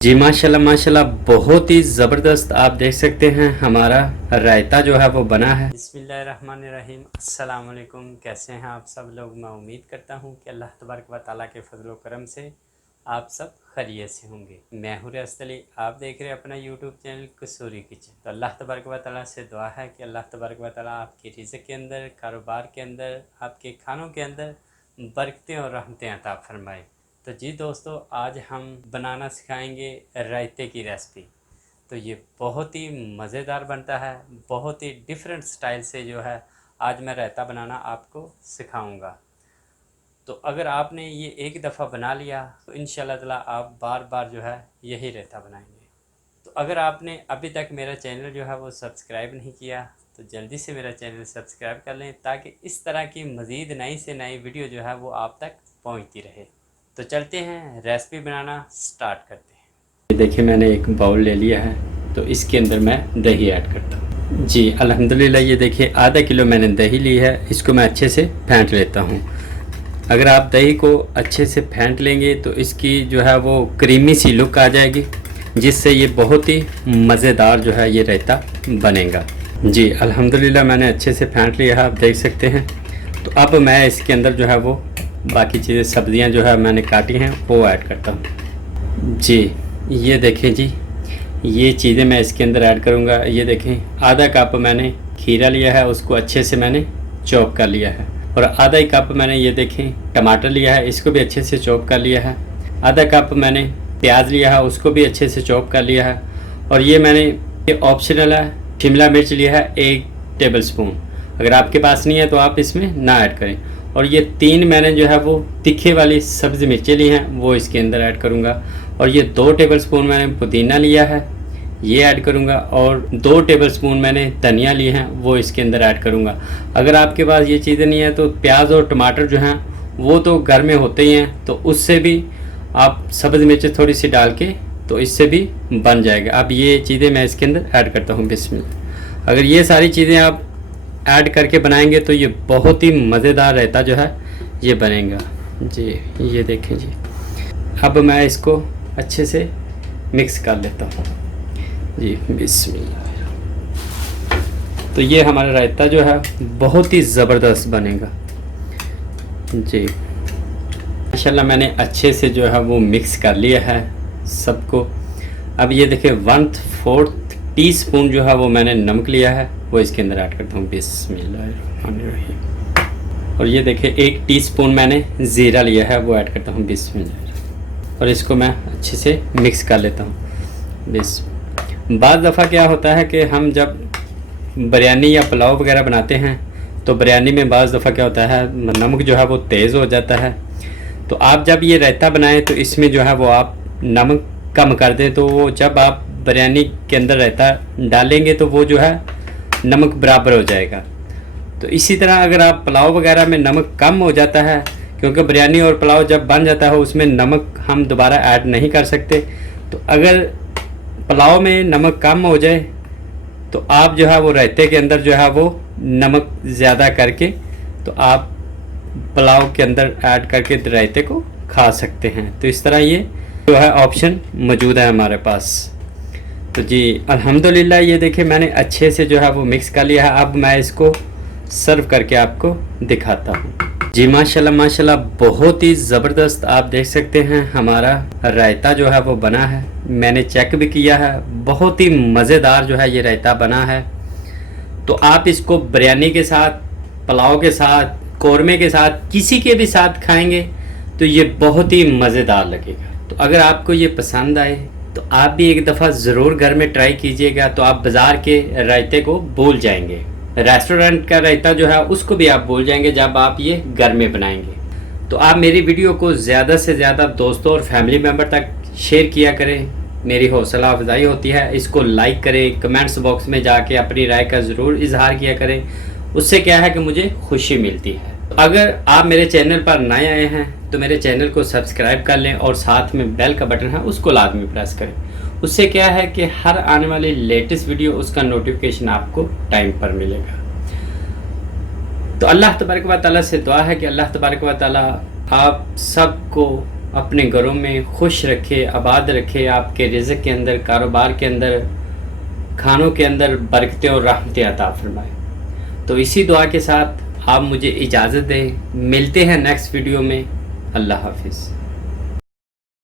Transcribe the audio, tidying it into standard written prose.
जी माशाल्लाह माशाल्लाह बहुत ही ज़बरदस्त आप देख सकते हैं हमारा रायता जो है वो बना है। बिस्मिल्लाहिर्रहमानिर्रहीम, अस्सलाम वालेकुम। कैसे हैं आप सब लोग? मैं उम्मीद करता हूं कि अल्लाह तबारक व तआला के फजल व करम से आप सब खैरियत से होंगे। मैं हूं रियासत अली, आप देख रहे हैं अपना यूट्यूब चैनल कसूरी किचन। तो अल्लाह तबारक व तआला से दुआ है कि अल्लाह तबारक व तआला आपकी रिज़्क़ के अंदर, कारोबार के अंदर, आपके खानों के अंदर बरकतें और रहमतें अता फरमाए। तो जी दोस्तों, आज हम बनाना सिखाएंगे रायते की रेसिपी। तो ये बहुत ही मज़ेदार बनता है, बहुत ही डिफरेंट स्टाइल से जो है आज मैं रायता बनाना आपको सिखाऊंगा। तो अगर आपने ये एक दफ़ा बना लिया तो इंशाल्लाह ताला आप बार बार जो है यही रायता बनाएंगे। तो अगर आपने अभी तक मेरा चैनल जो है वो सब्सक्राइब नहीं किया तो जल्दी से मेरा चैनल सब्सक्राइब कर लें, ताकि इस तरह की मज़ीद नई से नई वीडियो जो है वो आप तक पहुँचती रहे। तो चलते हैं रेसिपी बनाना स्टार्ट करते हैं। ये देखिए मैंने एक बाउल ले लिया है, तो इसके अंदर मैं दही ऐड करता हूँ। जी अल्हम्दुलिल्लाह, ये देखिए आधा किलो मैंने दही ली है, इसको मैं अच्छे से फेंट लेता हूँ। अगर आप दही को अच्छे से फेंट लेंगे तो इसकी जो है वो क्रीमी सी लुक आ जाएगी, जिससे ये बहुत ही मज़ेदार जो है ये रायता बनेगा। जी अल्हम्दुलिल्लाह, मैंने अच्छे से फेंट लिया है, आप देख सकते हैं। तो अब मैं इसके अंदर जो है वो बाकी चीज़ें सब्ज़ियां जो है मैंने काटी हैं वो ऐड करता हूँ। जी ये देखें जी, ये चीज़ें मैं इसके अंदर ऐड करूँगा। ये देखें आधा कप मैंने खीरा लिया है, उसको अच्छे से मैंने चॉप कर लिया है। और आधा ही कप मैंने ये देखें टमाटर लिया है, इसको भी अच्छे से चॉप कर लिया है। आधा कप मैंने प्याज लिया है, उसको भी अच्छे से चॉप कर लिया है। और ये मैंने ये ऑप्शनल है, शिमला मिर्च लिया है 1 टेबल स्पून। अगर आपके पास नहीं है तो आप इसमें ना ऐड करें। और ये 3 मैंने जो है वो तीखे वाली सब्ज़ी मिर्चें ली हैं, वो इसके अंदर ऐड करूँगा। और ये 2 टेबल स्पून मैंने पुदीना लिया है, ये ऐड करूँगा। और 2 टेबल स्पून मैंने धनिया लिए हैं, वो इसके अंदर ऐड करूँगा। अगर आपके पास ये चीज़ें नहीं है तो प्याज और टमाटर जो हैं वो तो घर में होते ही हैं, तो उससे भी आप सब्ज़ मिर्चें थोड़ी सी डाल के तो इससे भी बन जाएगा। अब ये चीज़ें मैं इसके अंदर ऐड करता हूँ बिस्मिल्लाह। अगर ये सारी चीज़ें आप ऐड करके बनाएंगे तो ये बहुत ही मज़ेदार रायता जो है ये बनेगा। जी ये देखें जी, अब मैं इसको अच्छे से मिक्स कर लेता हूँ। जी बिस्मिल्लाह। तो ये हमारा रायता जो है बहुत ही ज़बरदस्त बनेगा। जी माशाल्लाह, मैंने अच्छे से जो है वो मिक्स कर लिया है सबको। अब ये देखिए 1/4 टीस्पून जो है वो मैंने नमक लिया है, वो इसके अंदर ऐड करता हूँ बिस्मिल्लाह। और ये देखिए 1 टीस्पून मैंने ज़ीरा लिया है, वो ऐड करता हूँ बिस्मिल्लाह। और इसको मैं अच्छे से मिक्स कर लेता हूँ बाज़ दफ़ा क्या होता है कि हम जब बिरयानी या पुलाव वगैरह बनाते हैं तो बिरयानी में बाज़ दफ़ा क्या होता है नमक जो है वो तेज़ हो जाता है। तो आप जब ये रायता बनाएं तो इसमें जो है वो आप नमक कम कर दें, तो वो जब आप बिरयानी के अंदर रायता डालेंगे तो वो जो है नमक बराबर हो जाएगा। तो इसी तरह अगर आप पुलाव वगैरह में नमक कम हो जाता है, क्योंकि बिरयानी और पुलाव जब बन जाता है उसमें नमक हम दोबारा ऐड नहीं कर सकते। तो अगर पुलाव में नमक कम हो जाए तो आप जो है वो रायते के अंदर जो है वो नमक ज़्यादा करके तो आप पुलाव के अंदर ऐड करके रायते को खा सकते हैं। तो इस तरह ये जो है ऑप्शन मौजूद है हमारे पास। तो जी अल्हम्दुलिल्लाह, ये देखिए मैंने अच्छे से जो है वो मिक्स कर लिया है। अब मैं इसको सर्व करके आपको दिखाता हूँ। जी माशाल्लाह माशाल्लाह, बहुत ही ज़बरदस्त आप देख सकते हैं हमारा रायता जो है वो बना है। मैंने चेक भी किया है, बहुत ही मज़ेदार जो है ये रायता बना है। तो आप इसको बिरयानी के साथ, पुलाव के साथ, कौरमे के साथ, किसी के भी साथ खाएंगे तो ये बहुत ही मज़ेदार लगेगा। तो अगर आपको ये पसंद आए तो आप भी एक दफ़ा ज़रूर घर में ट्राई कीजिएगा, तो आप बाज़ार के रायते को भूल जाएंगे। रेस्टोरेंट का रायता जो है उसको भी आप भूल जाएंगे जब आप ये घर में बनाएंगे। तो आप मेरी वीडियो को ज़्यादा से ज़्यादा दोस्तों और फैमिली मेम्बर तक शेयर किया करें, मेरी हौसला अफजाई होती है। इसको लाइक करें, कमेंट्स बॉक्स में जाके अपनी राय का ज़रूर इजहार किया करें, उससे क्या है कि मुझे खुशी मिलती है। अगर आप मेरे चैनल पर नए आए हैं तो मेरे चैनल को सब्सक्राइब कर लें और साथ में बेल का बटन है उसको लाजमी प्रेस करें। उससे क्या है कि हर आने वाली लेटेस्ट वीडियो उसका नोटिफिकेशन आपको टाइम पर मिलेगा। तो अल्लाह तबारक व तआला से दुआ है कि अल्लाह तबारक व तआला आप सबको अपने घरों में खुश रखे, आबाद रखे, आपके रिज़्क़ के अंदर, कारोबार के अंदर, खानों के अंदर बरकतें और रहमतें अता फरमाए। तो इसी दुआ के साथ आप मुझे इजाज़त दें। मिलते हैं नेक्स्ट वीडियो में। अल्लाह हाफिज़।